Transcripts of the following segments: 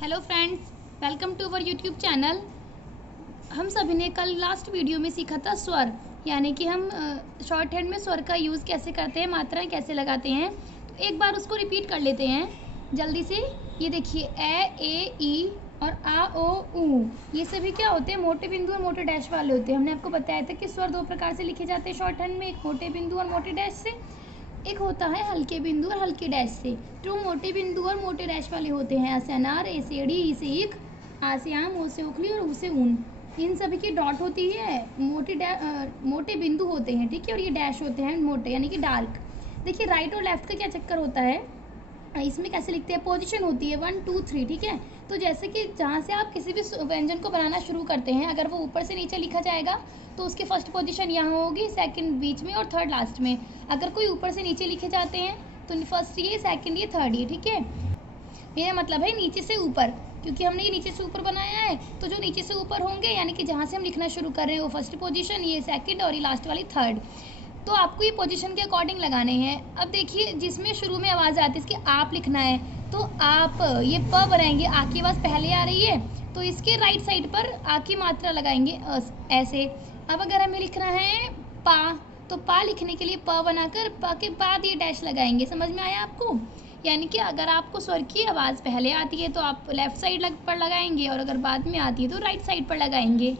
Hello friends, welcome to our YouTube channel. हम सभी ने कल लास्ट वीडियो में सीखा था स्वर, यानी कि हम शॉर्ट हैंड में स्वर का यूज़ कैसे करते हैं, मात्राएं कैसे लगाते हैं। तो एक बार उसको रिपीट कर लेते हैं जल्दी से। ये देखिए ए ई और आ ओ ऊ, ये सभी क्या होते हैं, मोटे बिंदु और मोटे डैश वाले होते हैं। हमने आपको बताया था कि स्वर दो प्रकार से लिखे जाते हैं शॉर्ट हैंड में, एक मोटे बिंदु और मोटे डैश से, एक होता है हल्के बिंदु और हल्के डैश से। तो मोटे बिंदु और मोटे डैश वाले होते हैं ऐसे अनार, ए से एड़ी, ई से ईख, आ से आम, ओ से ओखली और ऊ से ऊन। इन सभी की डॉट होती है, मोटे बिंदु होते हैं, ठीक है, और ये डैश होते हैं मोटे यानी कि डार्क। देखिए राइट और लेफ्ट का क्या चक्कर होता है, इसमें कैसे लिखते हैं, पोजीशन होती है 1 2 3, ठीक है। तो जैसे कि जहाँ से आप किसी भी व्यंजन को बनाना शुरू करते हैं, अगर वो ऊपर से नीचे लिखा जाएगा तो उसकी फर्स्ट पोजीशन यहाँ होगी, सेकंड बीच में और थर्ड लास्ट में। अगर कोई ऊपर से नीचे लिखे जाते हैं तो फर्स्ट ये, सेकंड ये, थर्ड ये, ठीक है। मेरा मतलब है नीचे से ऊपर, क्योंकि हमने ये नीचे से ऊपर बनाया है, तो जो नीचे से ऊपर होंगे यानी कि जहाँ से हम लिखना शुरू कर रहे हैं वो फर्स्ट पोजीशन, ये सेकंड और ये लास्ट वाली थर्ड। तो आपको ये पोजीशन के अकॉर्डिंग लगाने हैं। अब देखिए जिसमें शुरू में आवाज़ आती है इसकी आप लिखना है, तो आप ये प बनाएंगे, आ की आवाज़ पहले आ रही है तो इसके राइट साइड पर आ की मात्रा लगाएंगे ऐसे। अब अगर हमें लिखना है पा, तो पा लिखने के लिए प बनाकर प के बाद ये डैश लगाएंगे। समझ में आया आपको? यानी कि अगर आपको स्वर की आवाज़ पहले आती है तो आप लेफ्ट साइड पर लगाएंगे, और अगर बाद में आती है तो राइट साइड पर लगाएंगे,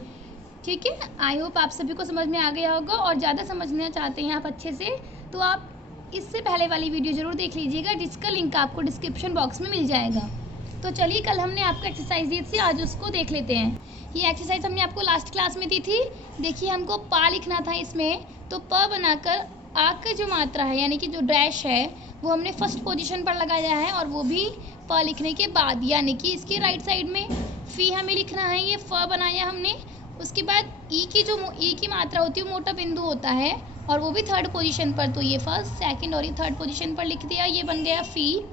ठीक है। आई होप आप सभी को समझ में आ गया होगा। और ज़्यादा समझना चाहते हैं आप अच्छे से, तो आप इससे पहले वाली वीडियो ज़रूर देख लीजिएगा, जिसका लिंक आपको डिस्क्रिप्शन बॉक्स में मिल जाएगा। तो चलिए, कल हमने आपको एक्सरसाइज दी थी, आज उसको देख लेते हैं। ये एक्सरसाइज हमने आपको लास्ट क्लास में दी थी। देखिए हमको पा लिखना था इसमें, तो प बनाकर आ का जो मात्रा है यानी कि जो डैश है वो हमने फर्स्ट पोजीशन पर लगाया है, और वो भी प लिखने के बाद, यानी कि इसके राइट साइड में। फी हमें लिखना है, ये फ बनाया हमने। उसके बाद ई की मात्रा होती है वो मोटा बिंदु होता है, और वो भी थर्ड पोजीशन पर, तो ये फर्स्ट, सेकंड और ये थर्ड पोजीशन पर लिख दिया, ये बन गया फी।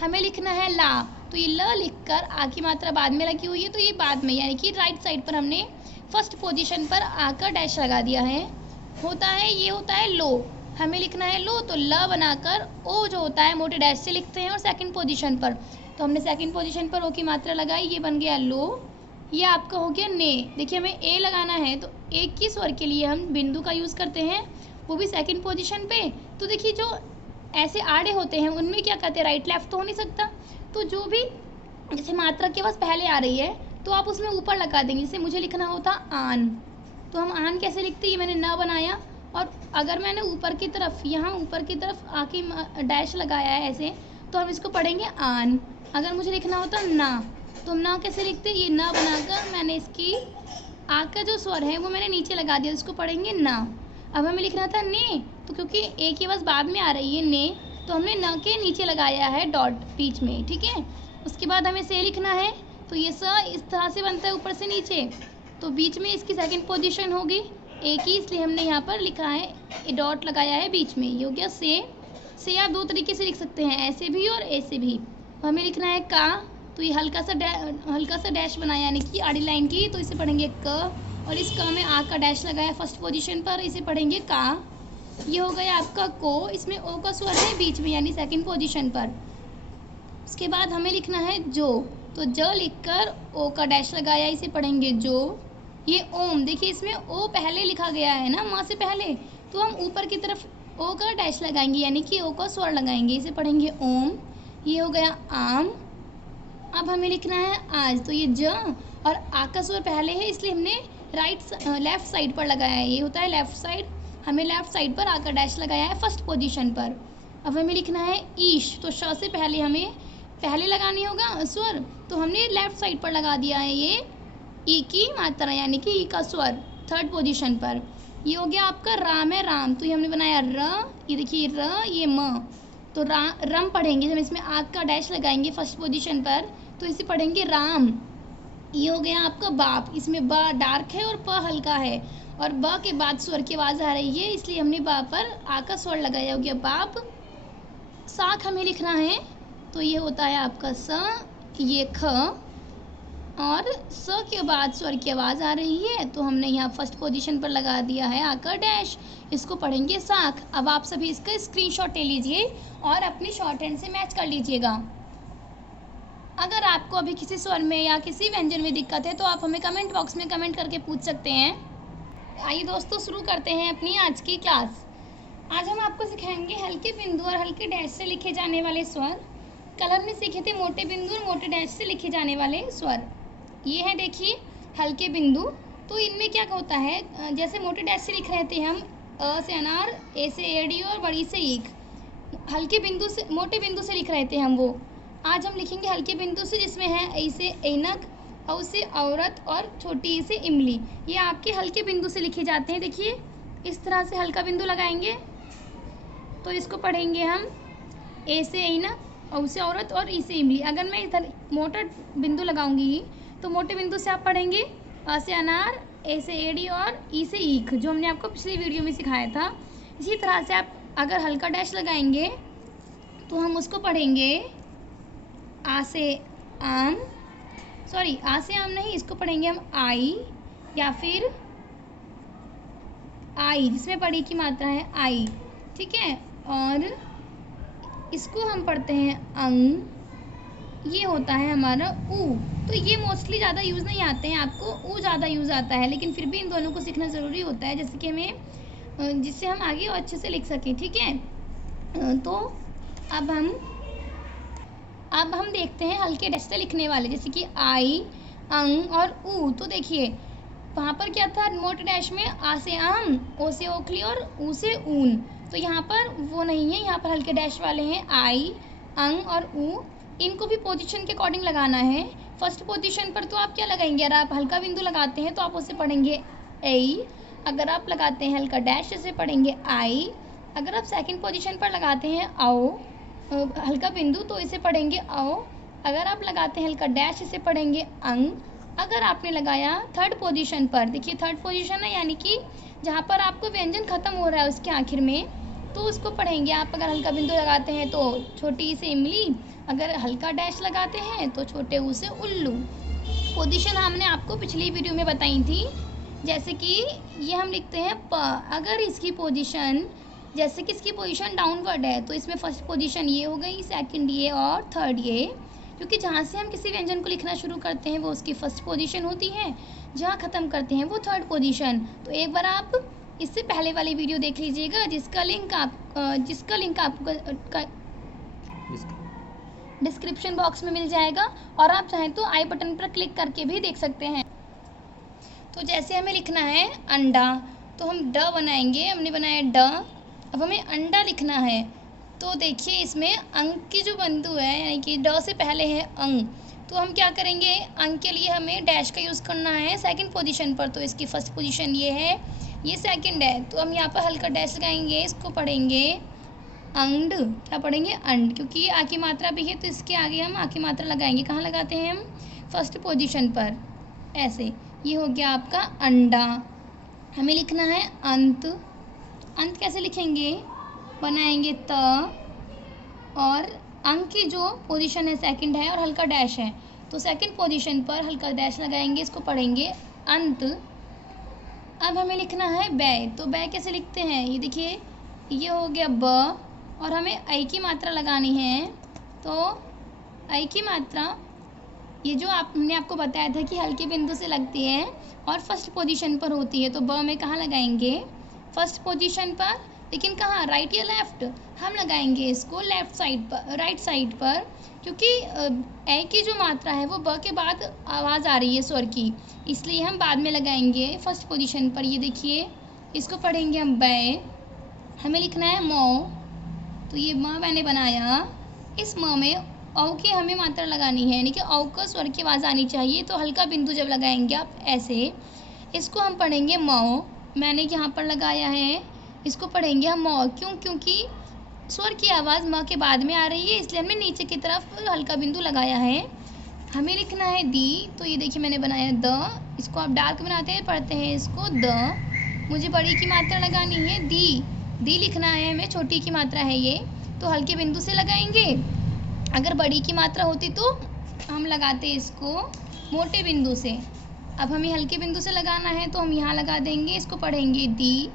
हमें लिखना है ला, तो ये ल लिखकर आ की मात्रा बाद में लगी हुई है, तो ये बाद में, यानी कि राइट साइड पर हमने फर्स्ट पोजीशन पर आ का डैश लगा दिया है। ये होता है लो, हमें लिखना है लो, तो ल बनाकर ओ जो होता है मोटे डैश से लिखते हैं, और सेकंड पोजीशन पर, तो हमने सेकंड पोजीशन पर ओ की मात्रा लगाई, ये बन गया लो। ये आपका हो गया ने। देखिए हमें ए लगाना है, तो एक ही स्वर के लिए हम बिंदु का यूज़ करते हैं, वो भी सेकंड पोजीशन पे। तो देखिए जो ऐसे आड़े होते हैं उनमें क्या कहते हैं, राइट लेफ्ट तो हो नहीं सकता, तो जो भी जैसे मात्रा के पास पहले आ रही है तो आप उसमें ऊपर लगा देंगे। जैसे मुझे लिखना होता आन, तो हम आन कैसे लिखते हैं, ये मैंने ना बनाया, और अगर मैंने ऊपर की तरफ, यहाँ ऊपर की तरफ आ की डैश लगाया है ऐसे, तो हम इसको पढ़ेंगे आन। अगर मुझे लिखना होता ना, तो हम ना कैसे लिखते हैं, ये ना बनाकर मैंने इसकी आ का जो स्वर है वो मैंने नीचे लगा दिया, इसको पढ़ेंगे ना। अब हमें लिखना था ने, तो क्योंकि ए की आवाज़ बाद में आ रही है ने, तो हमने न के नीचे लगाया है डॉट बीच में, ठीक है। उसके बाद हमें से लिखना है, तो ये स इस तरह से बनता है ऊपर से नीचे, तो बीच में इसकी सेकंड पोजीशन होगी ए की, इसलिए हमने यहाँ पर लिखा है, डॉट लगाया है बीच में, ये हो गया से आप दो तरीके से लिख सकते हैं, ऐसे भी और ऐसे भी। हमें लिखना है का, तो ये हल्का सा डैश बनाया यानी कि आड़ी लाइन की, तो इसे पढ़ेंगे क, और इस क में आ का डैश लगाया फर्स्ट पोजीशन पर, इसे पढ़ेंगे का। ये हो गया आपका को, इसमें ओ का स्वर है बीच में यानी सेकंड पोजीशन पर। उसके बाद हमें लिखना है जो, तो ज लिखकर ओ का डैश लगाया, इसे पढ़ेंगे जो। ये ओम, देखिए इसमें ओ पहले लिखा गया है ना, माँ से पहले, तो हम ऊपर की तरफ ओ का डैश लगाएंगे यानी कि ओ का स्वर लगाएंगे, इसे पढ़ेंगे ओम। ये हो गया आम। अब हमें लिखना है आज, तो ये ज और आ का स्वर पहले है, इसलिए हमने लेफ्ट साइड पर लगाया है, ये होता है लेफ्ट साइड, हमें लेफ्ट साइड पर आ का डैश लगाया है फर्स्ट पोजीशन पर। अब हमें लिखना है ईश, तो श से पहले हमें पहले लगानी होगा स्वर, तो हमने लेफ्ट साइड पर लगा दिया है ये ई की मात्रा यानी कि ई का स्वर थर्ड पोजीशन पर। ये हो गया आपका राम है राम, तो ये हमने बनाया र, ये देखिए र, ये म, तो रम पढ़ेंगे, जब इसमें आग का डैश लगाएंगे फर्स्ट पोजीशन पर, तो इसे पढ़ेंगे राम। ये हो गया आपका बाप, इसमें ब डार्क है और प हल्का है, और ब के बाद स्वर की आवाज़ आ रही है, इसलिए हमने बा पर आ का स्वर लगाया, हो गया बाप। साख हमें लिखना है, तो ये होता है आपका स, ये ख, और स के बाद स्वर की आवाज़ आ रही है, तो हमने यहाँ फर्स्ट पोजीशन पर लगा दिया है आ का डैश, इसको पढ़ेंगे साख। अब आप सभी इसका स्क्रीनशॉट ले लीजिए और अपनी शॉर्ट हैंड से मैच कर लीजिएगा। अगर आपको अभी किसी स्वर में या किसी व्यंजन में दिक्कत है तो आप हमें कमेंट बॉक्स में कमेंट करके पूछ सकते हैं। आइए दोस्तों, शुरू करते हैं अपनी आज की क्लास। आज हम आपको सिखाएंगे हल्के बिंदु और हल्के डैश से लिखे जाने वाले स्वर। कल हमने सीखे थे मोटे बिंदु और मोटे डैश से लिखे जाने वाले स्वर। ये है देखिए हल्के बिंदु। तो इनमें क्या होता है, जैसे मोटे डैश से लिख रहे थे हम अ से अनार, ए से एड़ी और बड़ी से ईख। हल्के बिंदु से, मोटे बिंदु से लिख रहे थे हम वो। आज हम लिखेंगे हल्के बिंदु से, जिसमें है ऐ से ऐनक, औ से औरत और छोटी ई से इमली। ये आपके हल्के बिंदु से लिखे जाते हैं। देखिए इस तरह से हल्का बिंदु लगाएंगे तो इसको पढ़ेंगे हम ए से ऐनक, औ से औरत और ई से इमली। अगर मैं इधर मोटा बिंदु लगाऊंगी तो मोटे बिंदु से आप पढ़ेंगे अ से अनार, ए से एड़ी और ई से ईख, जो हमने आपको पिछली वीडियो में सिखाया था। इसी तरह से आप अगर हल्का डैश लगाएंगे तो हम उसको पढ़ेंगे आ से आम, सॉरी आ से आम नहीं, इसको पढ़ेंगे हम आई या फिर आई, जिसमें बड़ी की मात्रा है आई, ठीक है। और इसको हम पढ़ते हैं अंग, ये होता है हमारा ऊ। तो ये मोस्टली ज़्यादा यूज़ नहीं आते हैं, आपको ऊ ज़्यादा यूज़ आता है, लेकिन फिर भी इन दोनों को सीखना ज़रूरी होता है, जैसे कि हमें, जिससे हम आगे और अच्छे से लिख सकें, ठीक है। तो अब हम देखते हैं हल्के डैश से लिखने वाले, जैसे कि आई, अंग और ऊ। तो देखिए वहाँ पर क्या था, मोटे डैश में आ से आम, ओ से ओखली और ऊ से ऊन। तो यहाँ पर वो नहीं है, यहाँ पर हल्के डैश वाले हैं आई, अंग और ऊ। इनको भी पोजीशन के अकॉर्डिंग लगाना है। फर्स्ट पोजीशन पर तो आप क्या लगाएंगे, अगर आप हल्का बिंदु लगाते हैं तो आप उसे पढ़ेंगे ए। अगर आप लगाते हैं हल्का डैश, इसे पढ़ेंगे आई। अगर आप सेकंड पोजीशन पर लगाते हैं आओ, हल्का बिंदु, तो इसे पढ़ेंगे औ। अगर आप लगाते हैं हल्का डैश, इसे पढ़ेंगे अंग। अगर आपने लगाया थर्ड पोजीशन पर, देखिए थर्ड पोजीशन है यानी कि जहाँ पर आपको व्यंजन खत्म हो रहा है उसके आखिर में, तो उसको पढ़ेंगे आप। अगर हल्का बिंदु लगाते हैं तो छोटी ई से इमली, अगर हल्का डैश लगाते हैं तो छोटे ऊ से उल्लू। पोजीशन हमने आपको पिछली वीडियो में बताई थी। जैसे कि ये हम लिखते हैं प, अगर इसकी पोजीशन, जैसे कि इसकी पोजीशन डाउनवर्ड है तो इसमें फर्स्ट पोजीशन ये हो गई, सेकंड ये और थर्ड ये, क्योंकि जहाँ से हम किसी व्यंजन को लिखना शुरू करते हैं वो उसकी फर्स्ट पोजीशन होती है, जहाँ ख़त्म करते हैं वो थर्ड पोजीशन। तो एक बार आप इससे पहले वाली वीडियो देख लीजिएगा, जिसका लिंक आपको डिस्क्रिप्शन बॉक्स में मिल जाएगा, और आप चाहें तो आई बटन पर क्लिक करके भी देख सकते हैं। तो जैसे हमें लिखना है अंडा, तो हम ड बनाएंगे, हमने बनाया ड। अब हमें अंडा लिखना है, तो देखिए इसमें अंक की जो बिंदु है, यानी कि ड से पहले है अंग, तो हम क्या करेंगे, अंक के लिए हमें डैश का यूज़ करना है सेकंड पोजीशन पर। तो इसकी फर्स्ट पोजीशन ये है, ये सेकंड है, तो हम यहाँ पर हल्का डैश लगाएंगे, इसको पढ़ेंगे अंड। क्या पढ़ेंगे, अंड, क्योंकि ये आ की मात्रा भी है तो इसके आगे हम आ की मात्रा लगाएंगे। कहाँ लगाते हैं हम, फर्स्ट पोजीशन पर, ऐसे। ये हो गया आपका अंडा। हमें लिखना है अंत। अंत कैसे लिखेंगे, बनाएंगे त, और अंक की जो पोजीशन है सेकंड है और हल्का डैश है, तो सेकंड पोजीशन पर हल्का डैश लगाएंगे, इसको पढ़ेंगे अंत। अब हमें लिखना है बै। तो बै कैसे लिखते हैं, ये देखिए ये हो गया ब, और हमें ऐ की मात्रा लगानी है। तो ऐ की मात्रा, ये जो हमने आपको बताया था कि हल्के बिंदु से लगती है और फर्स्ट पोजीशन पर होती है, तो ब में कहाँ लगाएंगे, फर्स्ट पोजीशन पर, लेकिन कहाँ, राइट या लेफ़्ट, हम लगाएंगे इसको लेफ़्ट साइड पर, राइट साइड पर, क्योंकि ए की जो मात्रा है वो ब के बाद आवाज़ आ रही है स्वर की, इसलिए हम बाद में लगाएंगे फर्स्ट पोजीशन पर। ये देखिए इसको पढ़ेंगे हम बै। हमें लिखना है मौ, तो ये म मैंने बनाया, इस म में औ की हमें मात्रा लगानी है, यानी कि औ का स्वर की आवाज़ आनी चाहिए। तो हल्का बिंदु जब लगाएंगे आप ऐसे, इसको हम पढ़ेंगे मौ। मैंने यहाँ पर लगाया है, इसको पढ़ेंगे हम मौ। क्योंकि स्वर की आवाज़ म के बाद में आ रही है, इसलिए हमने नीचे की तरफ हल्का बिंदु लगाया है। हमें लिखना है दी, तो ये देखिए मैंने बनाया द, इसको आप डार्क बनाते हैं, पढ़ते हैं इसको द। मुझे बड़ी की मात्रा लगानी है दी, दी लिखना है हमें, छोटी की मात्रा है ये, तो हल्के बिंदु से लगाएंगे। अगर बड़ी की मात्रा होती तो हम लगाते इसको मोटे बिंदु से। अब हमें हल्के बिंदु से लगाना है तो हम यहाँ लगा देंगे, इसको पढ़ेंगे दी।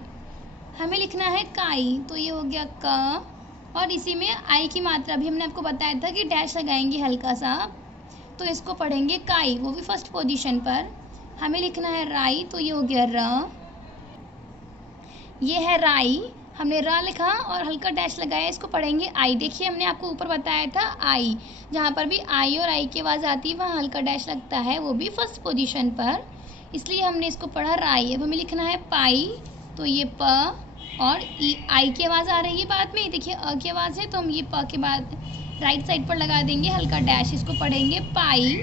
हमें लिखना है काई, तो ये हो गया क, और इसी में आई की मात्रा भी हमने आपको बताया था कि डैश लगाएंगे हल्का सा। तो इसको पढ़ेंगे काई, वो भी फर्स्ट पोजीशन पर। हमें लिखना है राई, तो ये हो गया र। ये है राई, हमने रा लिखा और हल्का डैश लगाया, इसको पढ़ेंगे आई। देखिए हमने आपको ऊपर बताया था आई, जहाँ पर भी आई और आई की आवाज़ आती है वहाँ हल्का डैश लगता है, वो भी फर्स्ट पोजीशन पर, इसलिए हमने इसको पढ़ा राई। अब हमें लिखना है पाई, तो ये प और आई की आवाज़ आ रही है बाद में, देखिए अ की आवाज़ है, तो हम ये प के बाद राइट साइड पर लगा देंगे हल्का डैश, इसको पढ़ेंगे पाई।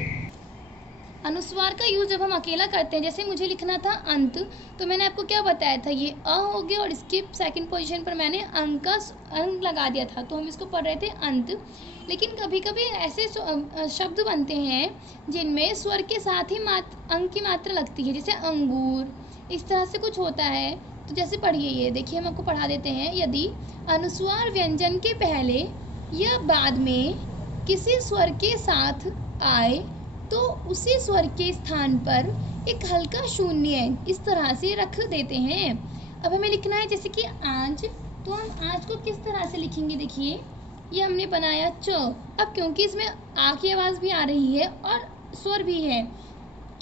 अनुस्वार का यूज़ जब हम अकेला करते हैं, जैसे मुझे लिखना था अंत, तो मैंने आपको क्या बताया था, ये अ हो गया और इसके सेकंड पोजीशन पर मैंने अंक का अंक लगा दिया था, तो हम इसको पढ़ रहे थे अंत। लेकिन कभी कभी ऐसे शब्द बनते हैं जिनमें स्वर के साथ ही अंक की मात्रा लगती है, जैसे अंगूर, इस तरह से कुछ होता है। तो जैसे पढ़िए, ये देखिए हम आपको पढ़ा देते हैं। यदि अनुस्वार व्यंजन के पहले या बाद में किसी स्वर के साथ आए तो उसी स्वर के स्थान पर एक हल्का शून्य इस तरह से रख देते हैं। अब हमें लिखना है जैसे कि आज, तो हम आज को किस तरह से लिखेंगे, देखिए ये हमने बनाया च। अब क्योंकि इसमें आ की आवाज़ भी आ रही है और स्वर भी है,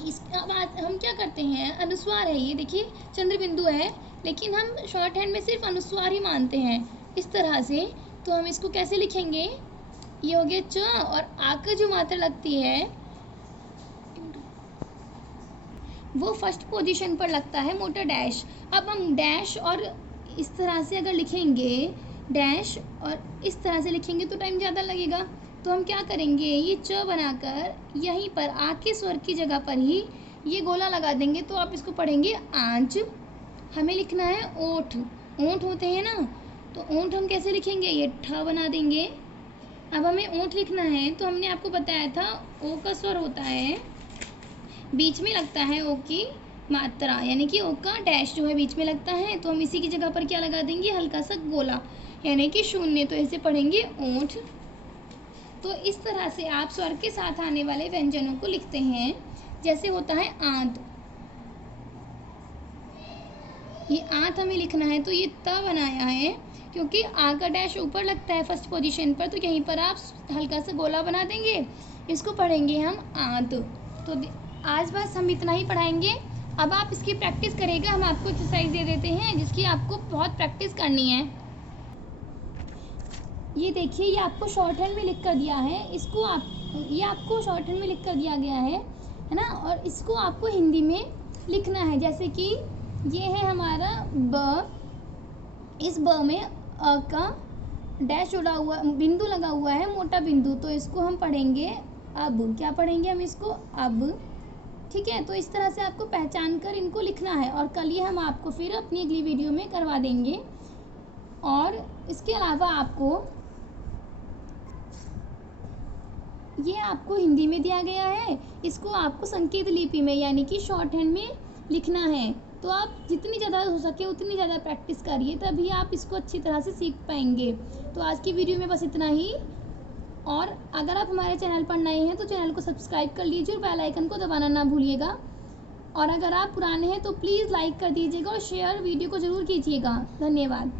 इस आवाज़ हम क्या करते हैं, अनुस्वार है ये, देखिए चंद्र बिंदु है, लेकिन हम शॉर्ट हैंड में सिर्फ अनुस्वार ही मानते हैं इस तरह से। तो हम इसको कैसे लिखेंगे, ये हो गया च और आ का जो मात्रा लगती है वो फर्स्ट पोजीशन पर लगता है मोटा डैश। अब हम डैश और इस तरह से अगर लिखेंगे, डैश और इस तरह से लिखेंगे तो टाइम ज़्यादा लगेगा, तो हम क्या करेंगे, ये च बनाकर यहीं पर आ के स्वर की जगह पर ही ये गोला लगा देंगे, तो आप इसको पढ़ेंगे आँच। हमें लिखना है ओठ, ओंठ होते हैं ना, तो ओंठ हम कैसे लिखेंगे, ये ठ बना देंगे। अब हमें ओंठ लिखना है, तो हमने आपको बताया था ओ का स्वर होता है, बीच में लगता है ओ की मात्रा, यानी कि ओ का डैश जो है बीच में लगता है, तो हम इसी की जगह पर क्या लगा देंगे, हल्का सा गोला, यानी कि शून्य, तो इसे पढ़ेंगे ओंठ। तो इस तरह से आप स्वर के साथ आने वाले व्यंजनों को लिखते हैं। जैसे होता है आंत, ये आंत हमें लिखना है, तो ये त बनाया है, क्योंकि आ का डैश ऊपर लगता है फर्स्ट पोजीशन पर, तो यहीं पर आप हल्का सा गोला बना देंगे, इसको पढ़ेंगे हम आंत। तो आज बस हम इतना ही पढ़ाएंगे, अब आप इसकी प्रैक्टिस करेगा, हम आपको एक्सरसाइज दे देते हैं जिसकी आपको बहुत प्रैक्टिस करनी है। ये देखिए, ये आपको शॉर्ट हैंड में लिख कर दिया है, इसको आप, ये आपको शॉर्ट हैंड में लिख कर दिया गया है ना, और इसको आपको हिंदी में लिखना है। जैसे कि ये है हमारा ब, इस ब में अ का डैश उड़ा हुआ, बिंदु लगा हुआ है, मोटा बिंदु, तो इसको हम पढ़ेंगे अब, क्या पढ़ेंगे हम इसको, अब, ठीक है। तो इस तरह से आपको पहचान कर इनको लिखना है, और कल ये हम आपको फिर अपनी अगली वीडियो में करवा देंगे। और इसके अलावा आपको ये आपको हिंदी में दिया गया है, इसको आपको संकेत लिपि में यानी कि शॉर्ट हैंड में लिखना है। तो आप जितनी ज़्यादा हो सके उतनी ज़्यादा प्रैक्टिस करिए, तभी आप इसको अच्छी तरह से सीख पाएंगे। तो आज की वीडियो में बस इतना ही, और अगर आप हमारे चैनल पर नए हैं तो चैनल को सब्सक्राइब कर लीजिए और बेल आइकन को दबाना ना भूलिएगा। और अगर आप पुराने हैं तो प्लीज़ लाइक कर दीजिएगा और शेयर वीडियो को ज़रूर कीजिएगा। धन्यवाद।